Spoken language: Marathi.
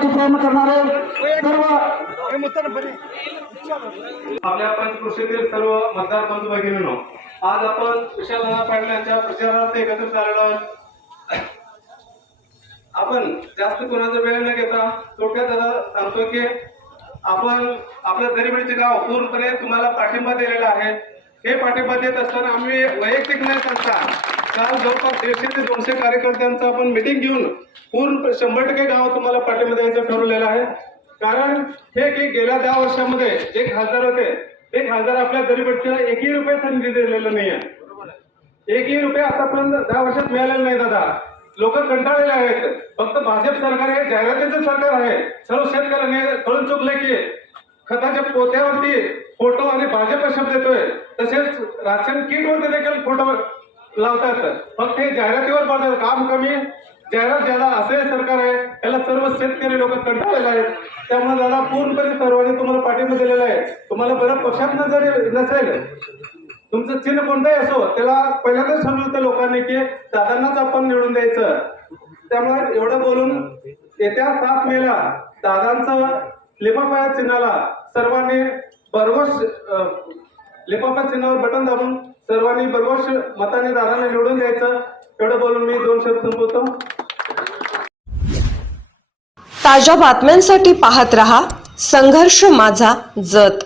प्रयत्न करणारे सर्व आपल्या पंचकृषीतील सर्व मतदार बंधू भगिनींनो आज आपण विशाल नाना पाटील यांच्या प्रचारार्थ एकत्रित आलेलो आहोत. आपण जास्त कोणाचा वेळ न घेता थोडक्यात जरा सांगतो की आपण आपल्या दरिबडीचे गाव पूर्णपणे तुम्हाला पाठिंबा दिलेला आहे. हे पाठिंबा देत असताना आम्ही वैयक्तिक नाही संस्था काल जवळपास दीडशे ते दोनशे कार्यकर्त्यांचं आपण मिटिंग घेऊन पूर्ण शंभर टक्के गाव तुम्हाला पाठिंबा द्यायचं ठरवलेलं आहे. कारण हे की गेल्या दहा वर्षामध्ये जे खासदार होते ते खासदार आपल्या दरिबडच्या एकही रुपयाचा निधी दिलेला नाही आहे एकही रुपये आतापर्यंत दहा वर्षात मिळालेला नाही दादा. लोक कंटाळलेले आहेत. फक्त भाजप सरकार हे जाहिरातीचं सरकार आहे. सर्व शेतकऱ्यांनी कळून चुकले की खताच्या पोत्यावरती फोटो आणि भाजप शब्द येतोय. तसेच राशन किट वरती देखील फोटो लावतात. फक्त हे जाहिरातीवर पडतात काम कमी जाहिरात ज्याला असे सरकार आहे त्याला सर्व शेतकरी लोक कंटाळलेले आहेत. त्यामुळे दादा पूर्णपणे सर्वांनी तुम्हाला पाठिंबा दिलेला आहे. तुम्हाला बरं पक्षात नजर नसेल. तुमचं चिन्ह कोणतंही असो त्याला पहिल्यांदाच ठरवलं होतं लोकांनी की दादांनाच आपण निवडून द्यायचं. त्यामुळे एवढं बोलून येत्या सात मेला दादांचं लिफाफा चिन्हाला सर्वांनी भरघोष अं, लिफाफा चिन्हावर बटन दाबून सर्वांनी बरोबर मताने दादांना निवडून द्यायचं. एवढं बोलून मी दोन शब्द संपवतो. ताज्या बातम्यांसाठी पाहत रहा संघर्ष माझा जत.